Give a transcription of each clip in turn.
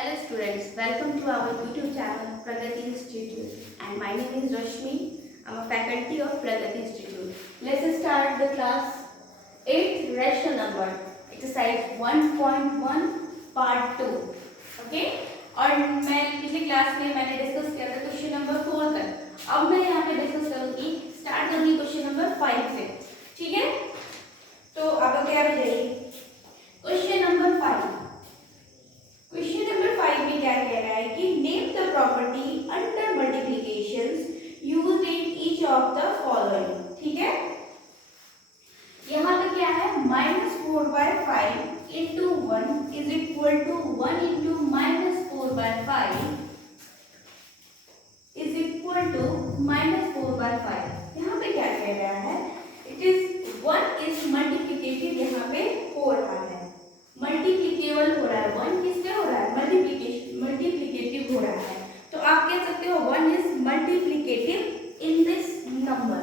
Hello students, welcome to our YouTube channel Pragati Institute and my name is Rashmi. I'm a faculty of Pragati Institute. Let's start the class 8 rational number exercise 1.1 part 2. Okay? और मैं पिछली class में मैंने discuss किया था question number 4 तक. अब मैं यहाँ पे डिस्कस करूँगी, स्टार्ट करूँगी क्वेश्चन नंबर 5 से. ठीक है? तो आप क्या बताइए? Question number 5. क्वेश्चन नंबर 5 में क्या कह रहा है कि name the property under multiplications used in each of the following. ठीक है, यहाँ पे क्या है, -4/5 into 1 is equal to 1 into -4/5 is equal to -4/5. यहाँ पे क्या कह रहा है, इट इज 1 इज मल्टीप्लिकेटिव, यहाँ पे हो रहा है, मल्टीप्लिकेबल हो रहा है. 1 किससे हो रहा है, मल्टीप्लिकेटिव हो रहा है. तो आप कह सकते हो 1 is multiplicative in this number.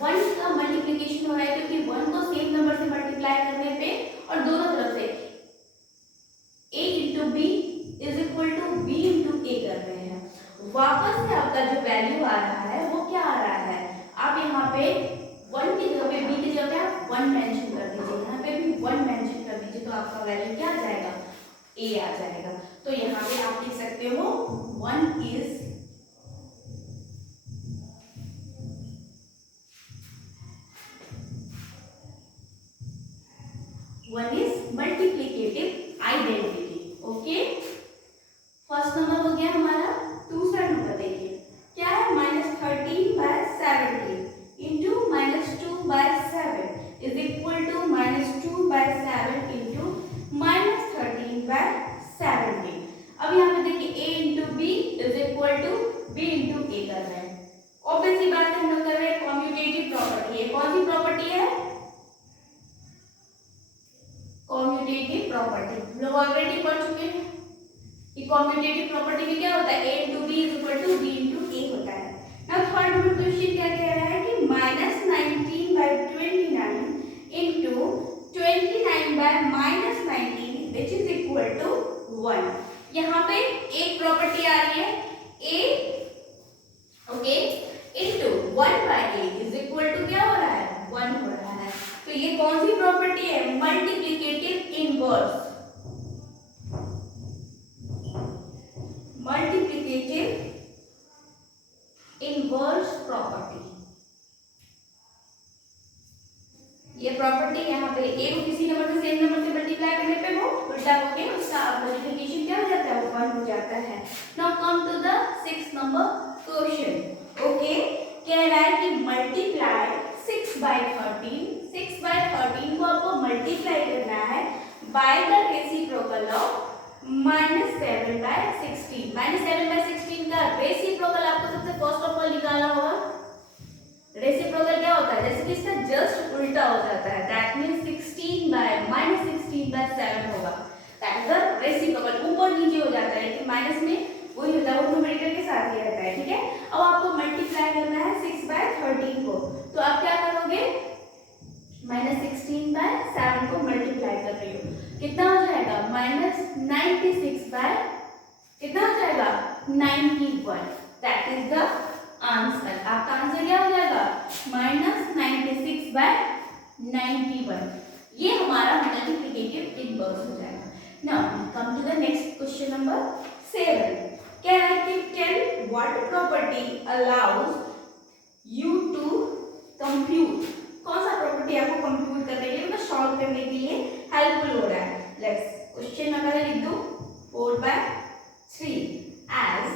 1 का मल्टीप्लिकेशन हो रहा है क्योंकि 1 को सेम नंबर से मल्टीप्लाई करने पे और दोनों तरफ से a into B is equal to b into a कर रहे हैं. वापस से आपका जो वैल्यू आ रहा है वो क्या आ रहा है, आप यहाँ पे 1 की जगह पे b की जगह पे आप 1 मेंशन कर दीजिए, यहाँ पे भी 1 मेंशन कर दीजिए, तो आपका वैल्यू क्या आ जाएगा, a आ जाएगा. तो यहाँ पे आप लिख सकते हो 1 is multiplicative identity. Okay, first number हो गया हमारा. दूसरा नंबर देखिए क्या है, -13/70 into -2/7 is equal to -2/7 into -13/70. अब यहाँ पे देखिए a into B is equal to b into a कर रहे हैं. ऑब्वियस सी बात है, हम लोग कर रहे हैं कॉम्यूटेटिव प्रॉपर्टी है. कौन सी प्रॉपर्टी है, कॉम्यूटेटिव प्रॉपर्टी. हम लोग ऑलरेडी पढ़ चुके हैं कि कॉम्यूटेटिव प्रॉपर्टी में क्या होता है, a into B is equal to b into a होता है. नाउ थर्ड नंबर क्वेश्चन क्या कह रहा है कि -19/29 into 29/-19 which is equal to 1. यहाँ पे एक प्रॉपर्टी आ रही है a, okay, into 1/a is equal to क्या हो रहा है, 1 हो रहा है. तो ये कौन सी प्रॉपर्टी है, multiplicative inverse. Multiplicative inverse property. ये प्रॉपर्टी यहाँ पे a को किसी नंबर से सेम नंबर से मल्टीप्लाई करने पे वो उल्टा होके उसका मल्टीप्लिकेशन क्या हो जाता है, वो 1 हो जाता है. Now come to the 6th number question. Okay, कह रहा है कि मल्टीप्लाई 6/13. 6/13 को आपको मल्टीप्लाई करना है बाय द रेसिप्रोकल ऑफ -7/16. -7/16 का रेसिप्रोकल आपको सबसे फर्स्ट ऑफ ऑल निकालना होगा. रेसिप्रोकल क्या होता है, जैसे कि इसका जस्ट उल्टा हो जाता है, दैट मींस -16/7 होगा. That is the reciprocal. ऊपर नीचे हो जाता है लेकिन माइनस में वही होता है, वो न्यूमरेटर के साथ ही रहता है. ठीक है, अब आपको मल्टीप्लाई करना है 6/13 को, तो आप क्या करोगे, -16/7 को मल्टीप्लाई कर रही हो, कितना हो जाएगा, -96 कितना हो जाएगा, 91. That is the answer. आपका आंसर क्या हो जाएगा, -96/91. ये हमारा मल्टीप्लिकेटिव इनवर्स हो जाएगा. Now come to the next question number 7. क्या है कि tell what property allows you to compute. कौन सा प्रॉपर्टी आपको कंप्यूट करने के लिए, मतलब सॉल्व करने के लिए हेल्पफुल हो रहा है. लेट्स क्वेश्चन नंबर लिख दो 4/3 एज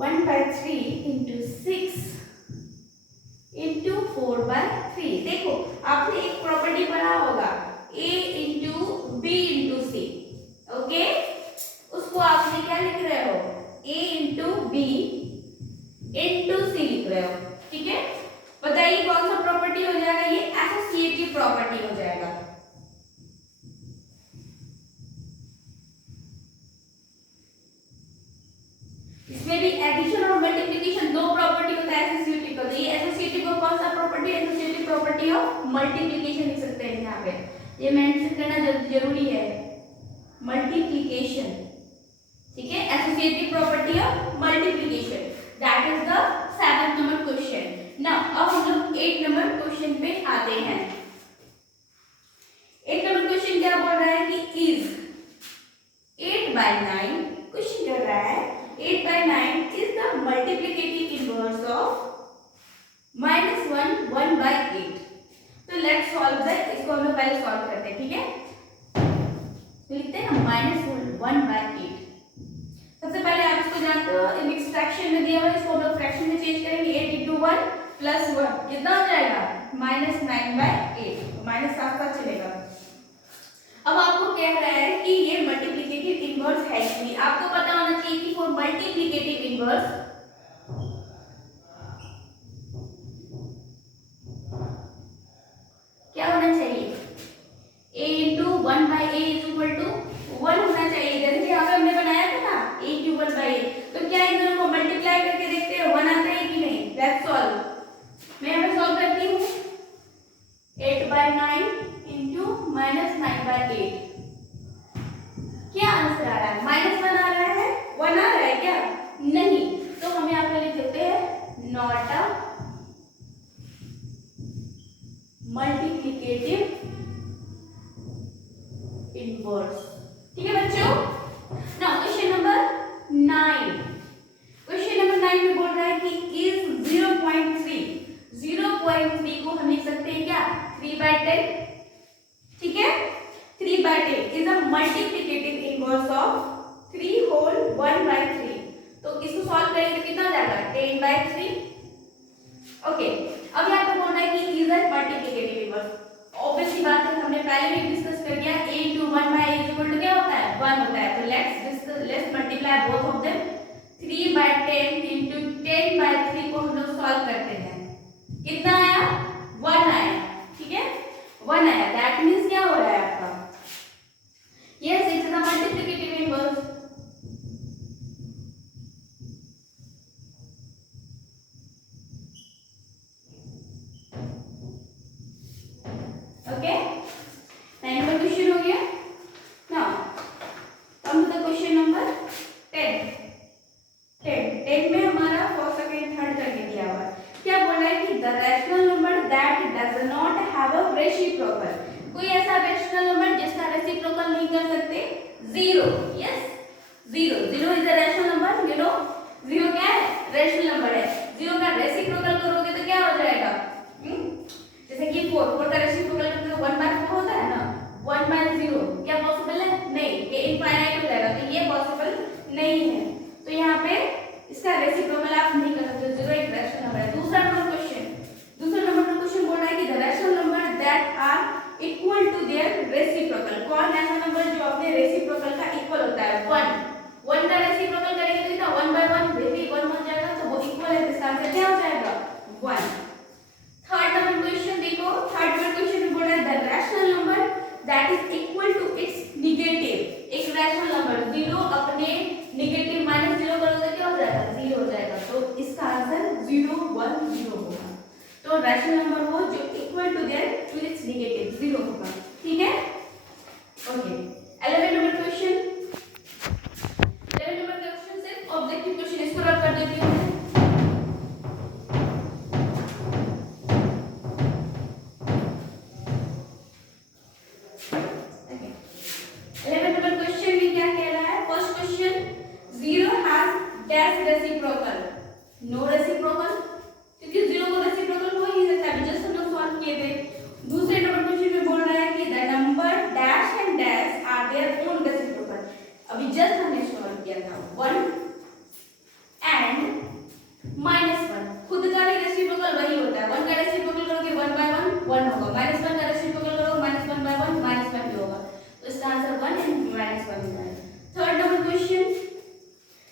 1/3 इंटू 6 इंटू 4/3. देखो आपने एक प्रॉपर्टी पढ़ा होगा a into B into C. Okay, उसको आपने क्या लिख रहे हो, a into B into C लिख रहे हो. ठीक है, बताइए कौन सा प्रॉपर्टी हो जाएगा, ये एसोसिएटिव प्रॉपर्टी हो जाएगा. इसमें भी एडिशन और मल्टीप्लिकेशन दो प्रॉपर्टी होता है एसोसिएटिव का. तो ये एसोसिएटिव का कौन सा property, associative property of multiplication लिख सकते हैं. यहाँ पे ये मेंशन करना जरूरी है, मल्टीप्लिकेशन मल्टीप्लीकेशन, ठीक है, associative property of multiplication, that is the 7th number question. Now अब हम लोग 8 नंबर क्वेश्चन पे आते हैं। 8 नंबर क्वेश्चन क्या बोल रहा है कि इज 8/9, क्वेश्चन कर रहा है 8/9 is the multiplicative inverse of -1 1/8। तो लेट्स सॉल्व दैट, इसको हम लोग पहले सॉल्व करते हैं, ठीक है। तो लिखते हैं ना -1/8। सबसे पहले आप इसको जानते हो, मिक्स फ्रैक्शन में दिया हुआ है, इसको हम लोग फ्रैक्शन में चेंज करेंगे। 8 × 1 + 1 कितना हो जाएगा, -9/8, माइनस साथ साथ चलेगा। अब आपको कह रहा है कि ये मल्टीप्लिकेटिव इनवर्स है कि नहीं। आपको पता होना चाहिए कि फॉर मल्टीप्लिकेटिव इनवर्स क्या होना चाहिए, a × 1/a = 1 होना चाहिए। जैसे कि यहाँ पे हमने बनाया था ना a × 1/a, तो क्या इन दोनों को मल्टीप्लाई करके देखते हैं 1 आता है कि नहीं। Let's solve. मैं यहाँ पे सॉल्व करती हूँ 8/9 × -9/8। क्या आंसर आ रहा है, -1 आ रहा है, 1 आ रहा है क्या, नहीं। तो हम यहाँ पे लिख देते हैं नॉट अ मल्टीप्लिकेटिव इनवर्स, ठीक है बच्चों। Now question number 9, question number 9 में बोल रहा है कि इज 0.3 को हम लिख सकते हैं क्या, 3/10, ठीक है। 3/10 is a multiplicative inverse of 3 whole 1/3। तो इसको सॉल्व करेंगे तो कितना हो जाएगा, 10/3। ओके, अब यहाँ पे बोल रहा है कि is a multiplicative inverse. Obviously बात है, हमने पहले भी डिस्कस कर लिया, a × 1/a क्या होता है, 1 होता है। तो let's multiply both of them. 3/10 × 10/3 को हम लोग सॉल्व करते हैं, कितना आया, 1 आया, ठीक है, 1 आया। दैट मींस क्या हो रहा है आपका, yes it is a multiplicative inverse. Okay, 9 number question हो गया। Now come to the question number 10। 10 में हमारा फर्स्ट सेकंड थर्ड करके दिया हुआ है। क्या बोल रहा है कि the rational number that does not have a reciprocal, कोई ऐसा रैशनल नंबर जिसका रेसिप्रोकल नहीं कर सकते, 0। Yes, 0 is a rational number, you know 0 क्या है, रैशनल नंबर है। 0 का रेसिप्रोकल करोगे तो क्या हो जाएगा, जैसे कि 4 का रेसिप्रोकल करोगे तो 1/4 होता है ना, 1/0 क्या पॉसिबल है, नहीं, ये इनफाइनाइट हो जाएगा, तो ये पॉसिबल नहीं है। तो यहाँ पे इसका रेसिप्रोकल आप नहीं कर सकते, 0 एक रैशनल नंबर है। दूसरा नंबर क्वेश्चन बोल रहा है कि the rational number that are equal to their reciprocal, कौन ऐसा नंबर जो अपने रेसिप्रोकल का इक्वल होता है, 1 का रेसिप्रोकल करेंगे तो कितना, 1/1, बेबी 1 हो जाएगा, तो वो इक्वल है, इसका आंसर क्या हो जाएगा, 1। थर्ड नंबर क्वेश्चन देखो, थर्ड नंबर क्वेश्चन में बोल रहा है the rational number that is equal to its negative, एक रैशनल नंबर 0 अपने नेगेटिव -0 करोगे क्या हो जाएगा, 0 हो जाएगा। तो इसका आंसर 0 1 0 होगा। तो रैशनल नंबर वो जो equal to their to its negative 0 होगा, ठीक है। ओके, 11 नंबर क्वेश्चन, 11 नंबर क्वेश्चन सिर्फ ऑब्जेक्टिव क्वेश्चन, इसको रब कर देती हूं। नो रेसिप्रोकल, क्योंकि 0 को रेसिप्रोकल हो ही नहीं सकता, अभी जस्ट हम लोग सॉल्व किए थे। दूसरे नंबर क्वेश्चन में बोल रहा है कि the number dash and dash are their own reciprocal, अभी जस्ट हमने सॉल्व किया था 1 एंड -1, खुद का भी रेसिप्रोकल वही होता है। 1 का रेसिप्रोकल करोगे 1/1 1 होगा, -1 का रेसिप्रोकल करोगे -1/1 -1 ही होगा। तो इसका आंसर 1 एंड -1 होगा। थर्ड नंबर क्वेश्चन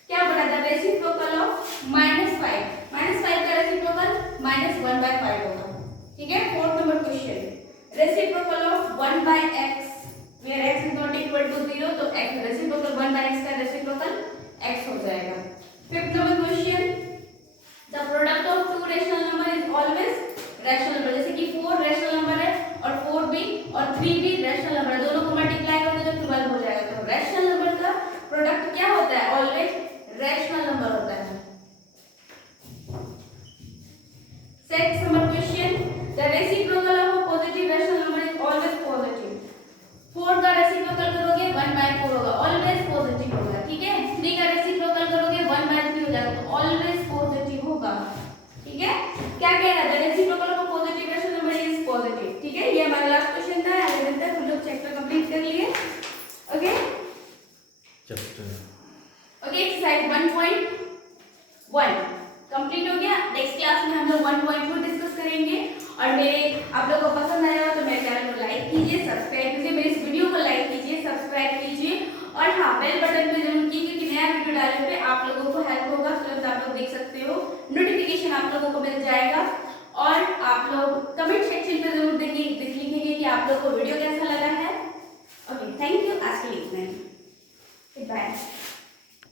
क्या बोला था, रेसिप्रोकल ऑफ -5, -5 का रेसिप्रोकल -1/5 होगा, ठीक है। Fourth number question reciprocal of 1/x where x is not equal to 0, तो x रेसिप्रोकल 1/x का रेसिप्रोकल x हो जाएगा। Fifth number question the product of to rational number is always rational number, जैसे कि 4 rational number है और 4 भी और 3 भी रैशनल नंबर, दोनों को मल्टीप्लाई करोगे तो 12 हो जाएगा। तो रैशनल नंबर का चैप्टर ओके, एक्सरसाइज 1.1 कंप्लीट हो गया। नेक्स्ट क्लास में हम लोग 1.2 डिस्कस करेंगे। और मेरे आप लोगों को पसंद आया तो मेरे चैनल को लाइक कीजिए, सब्सक्राइब कीजिए, मेरे इस वीडियो को लाइक कीजिए, सब्सक्राइब कीजिए और हाँ बेल बटन पे जरूर कीजिए क्योंकि नया वीडियो डालने पे आप लोगों को हेल्प होगा, तुरंत आप लोग देख सकते हो, नोटिफिकेशन आप लोगों को मिल जाएगा। और आप लोग कमेंट सेक्शन पे जरूर लिखेंगे कि आप लोगों को वीडियो कैसा लगा है। ओके, थैंक यू, आज के लिए इतना ही, बाय।